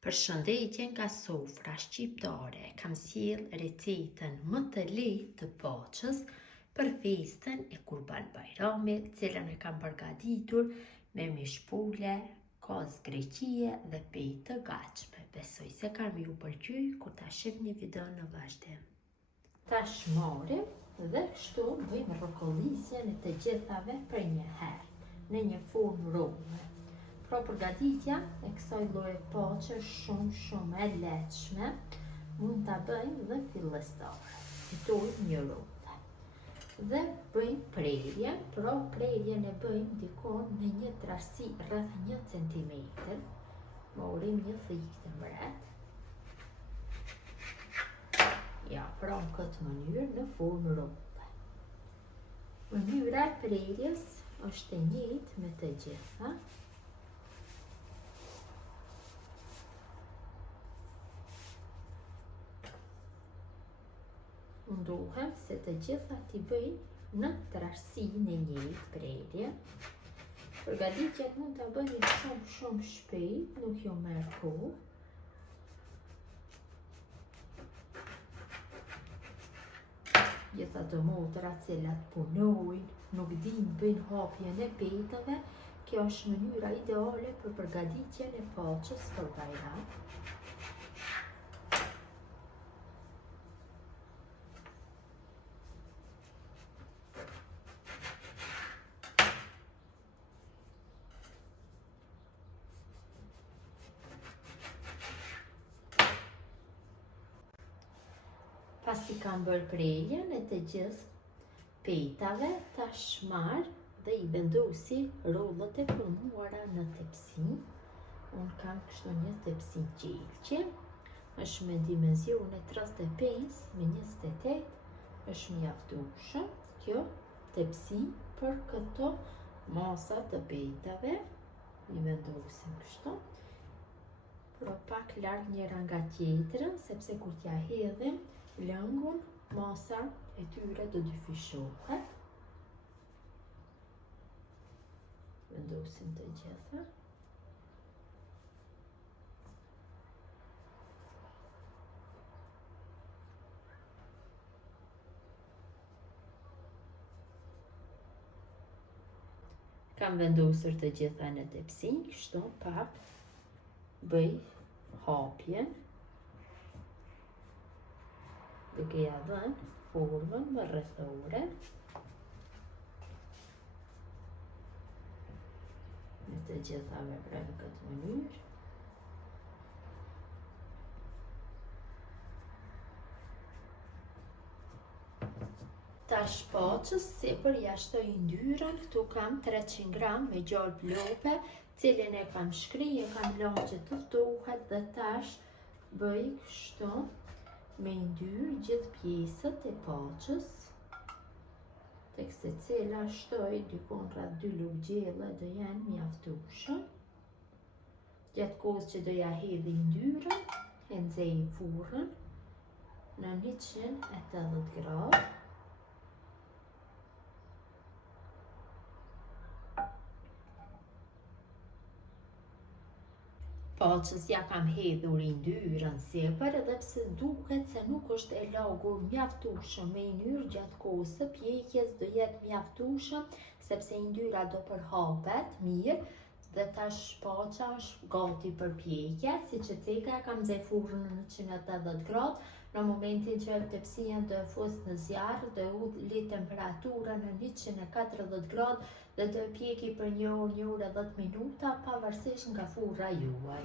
Përshëndetje nga sofra shqiptare, kam sjell recetën më të lehtë të poçës për festën e Kurban Bajramit, cilën e kam përgatitur me mishpule, kos greqie dhe pejë të gatshme. Besoj se kam ju pëlqyer kur ta shihni videon në vazhdim. Tash marrim dhe kështu bëjmë rrokollisjen e të gjithave për një herë në një formë rome. Pra përgatitja e kësaj lloje poçe shumë e lehtëshme, mund ta bëjmë dhe fillestare. Fitojmë një role. Dhe bëjmë prerjen, pra prerjen e bëjmë dikon në një trasi rreth 1 cm. Morim një thikë të mbret. Ja, pra në këtë mënyrë në formë role. Mënyra e prerjes është e njëjtë me të gjitha. Mundohem se të gjitha t'i bëjmë në trasinë e njëjtë prerje. Përgatitjen mund ta bëni shumë shpejt, nuk ju merr kohë. Gjithato motrat cilat punojnë, nuk dinë bëjnë hapjen e pejtave, kjo është mënyra ideale për përgatitjen e poçës për Bajram. Pasi kam bërë prerjen e të gjithë pejtave, tash marr dhe i vendosi rollët e formuara në tepsi. Unë kam kështu një tepsi qelqe, është me dimensione 35 me 28, është mjaftueshëm kjo tepsi për këto masa të pejtave. I vendosim kështu, por pak larg njëra nga tjetrën, sepse kur t'ja hedhim lëngun, masa e tyre do dyfishohet. Vendosim të gjitha. Kam vendosur të gjitha në tepsi, kështu pak bëj hapjen. Duke ja dhënë formën më rrethore. Në të gjithave pra në këtë mënyrë. Tash poçës sipër ja shtoj yndyrën, këtu kam 300 gram me gjalp lope, cilin e kam shkri, e kam lënë që të ftohet dhe tash bëj kështu me yndyrë gjithë pjesët e poçës, tek secila shtoj dikon rreth 2 lugë gjelle do janë mjaftueshëm. Gjatë kohës që do ja hedh yndyrën, e nxej furrën në 180 gradë. Poçës ja kam hedhur yndyrën sipër, edhe pse duket se nuk është e lagur mjaftueshëm me yndyrë, gjatë kohës së pjekjes do jetë mjaftueshëm, sepse yndyra do përhapet mirë dhe tash poça është gati për pjekje. Siç e theka, kam nxjerr furrën në 180 gradë. Në momentin që tepsia do e fus në zjarr, do e ulli temperaturën në 140 gradë dhe do e pjeki për 1 orë e 10 minuta, pavarësisht nga furra juaj.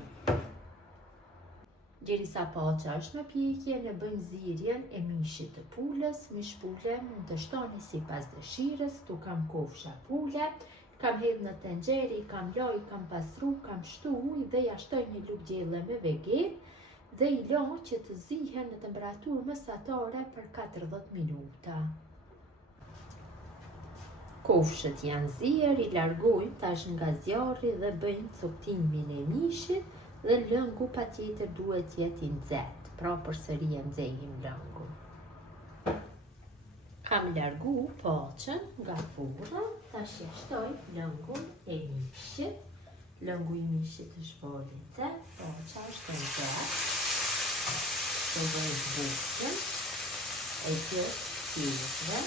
Derisa poça është në pjekje, ne bëjmë zirjen e mishit të pulës. Mishpule mund të shtoni sipas dëshirës. Tu kam kofsha pule, kam hedhë në tenxhere, kam laj, kam pastru, kam shtu ujë dhe ja shtoj një lugë gjelle me vegetë dhe i laj që të zihen në temperaturë mesatare për 40 minuta. Kofshët janë zier, i largojmë tash nga zjarri dhe bëjmë coptimin e mishit dhe lëngu patjetër duhet jetë i nxehtë, pra përsëri e nxehim lëngun. Kam largu poçën nga furra, tash ja shtoj lëngun e mishit Lëngu i mishit është volice, poqa është në gjatë, të vëjtë bukën, e gjithë tjezve,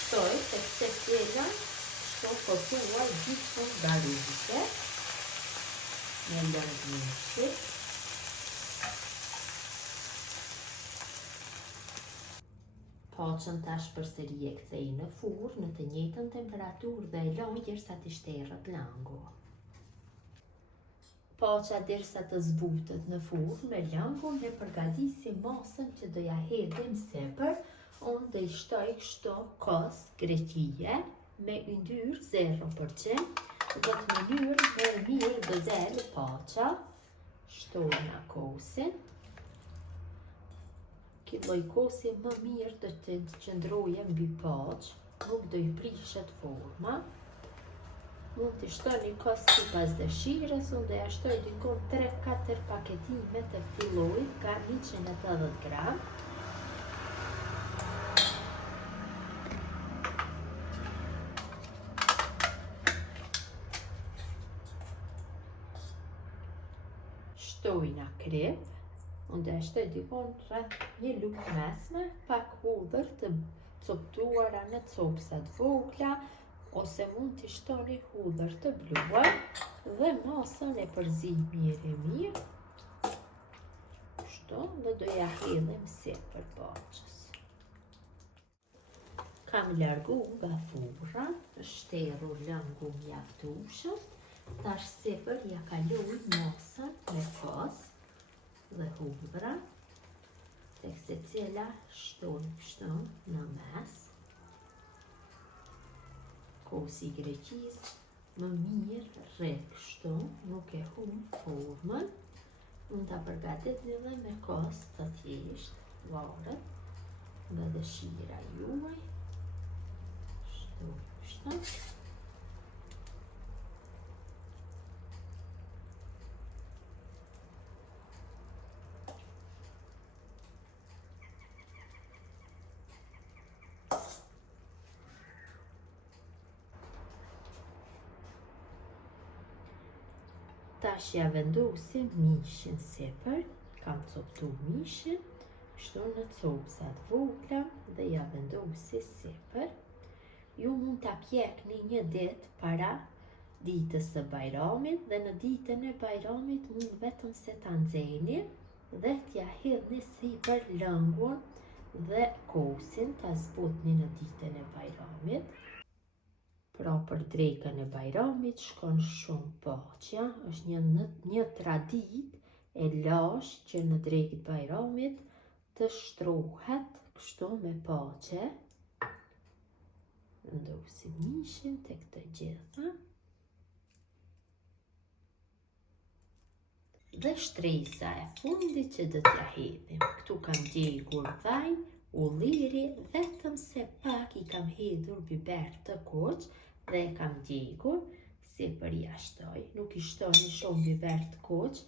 shtoj të këse tjega, shto kotuar gjithë garuzike, me lëngë mishit, poqën tash përsëri e kthej në furrë në të njëjtën temperaturë dhe e loj derisa të shterët lëngu. Poqa derisa të zbutet në furrë me lëngun dhe përgatisim masën që do ja hedhim sipër. Unë do i shtoj kështu kos greqie me yndyrë 0%. Dhe të mënyrë më mirë do delë poqa. Shtojna kosin. Këtë lloj kosi më mirë do të qëndroje mbi poqë, nuk do i prishet forma. Mund të shtoni kos sipas dëshirës, unë do ja shtoj dikon 3-4 paketime të këtij lloji, ka 180 gram. Shtojna krip. Unë dhe shtoj dikon rreth një lugë mesme, pak hudhër të coptuara në copsat vogla, ose mund të shtoni hudhër të bluar, dhe masën e përzim mirë. Kështu, dhe do ja hedhim sipër poqës. Kam largu nga furra, shterur lëngu mjaftueshëm, tash sipër ja kaloj masën me kos dhe hudhra, tek secila shtoj kështu në mes. Kosi i greqisë më mirë rreth kështu, nuk e humb formën. Mund ta përgatitni edhe me kos të thjeshtë, varet nga dëshira juaj. Shtoj kështu. Tash ja vendosim mishin sipër, kam coptu mishin, kështu në copsat vogla dhe ja vendosi sipër. Ju mund ta pjekni një ditë para ditës së Bajramit dhe në ditën e Bajramit mund vetëm se ta nxeni dhe t'ja hedhni sipër lëngun dhe kosin, ta zbutni në ditën e Bajramit. Pra për drekën e Bajramit shkon shumë poqja, është një traditë e lashtë që në drekën e Bajramit të shtrohet kështu me poqe. Vendosim mishin tek të gjitha. Dhe shtresa e fundit që do t'ja hedhim. Këtu kam djegur vaj, ulliri, vetëm se pak i kam hedhur biber të kuq dhe e kam djegur, sipër ja shtoj. Nuk i shtoni shumë biber të kuq,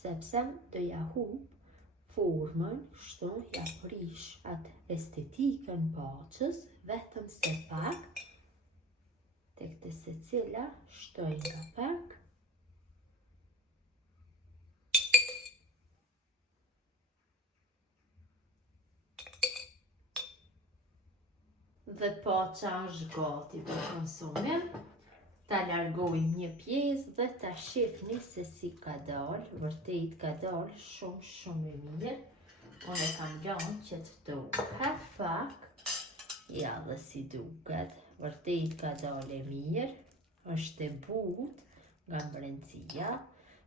sepse do ja humb formën, kështu ja prish atë estetikën poqës, vetëm se pak. Tek të secila shtoj nga pak. Dhe poqa është gati për konsumim. Ta largojmë një pjesë dhe ta shihni se si ka dalë. Vërtet ka dalë shumë e mirë. Unë e kam lënë që të ftohet pak. Ja dhe si duket. Vërtet ka dalë e mirë. Është e butë nga mbrencia.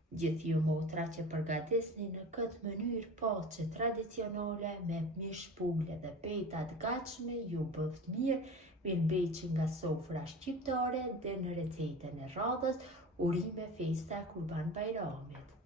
Gjithë ju motra që përgatisni në këtë mënyrë poqe tradicionale me mish pule dhe peta të gatshme, ju bëft mirë, mirëmbëjtje nga sofra shqiptare dhe në recetën e radhës, urime festa Kurban Bajramit.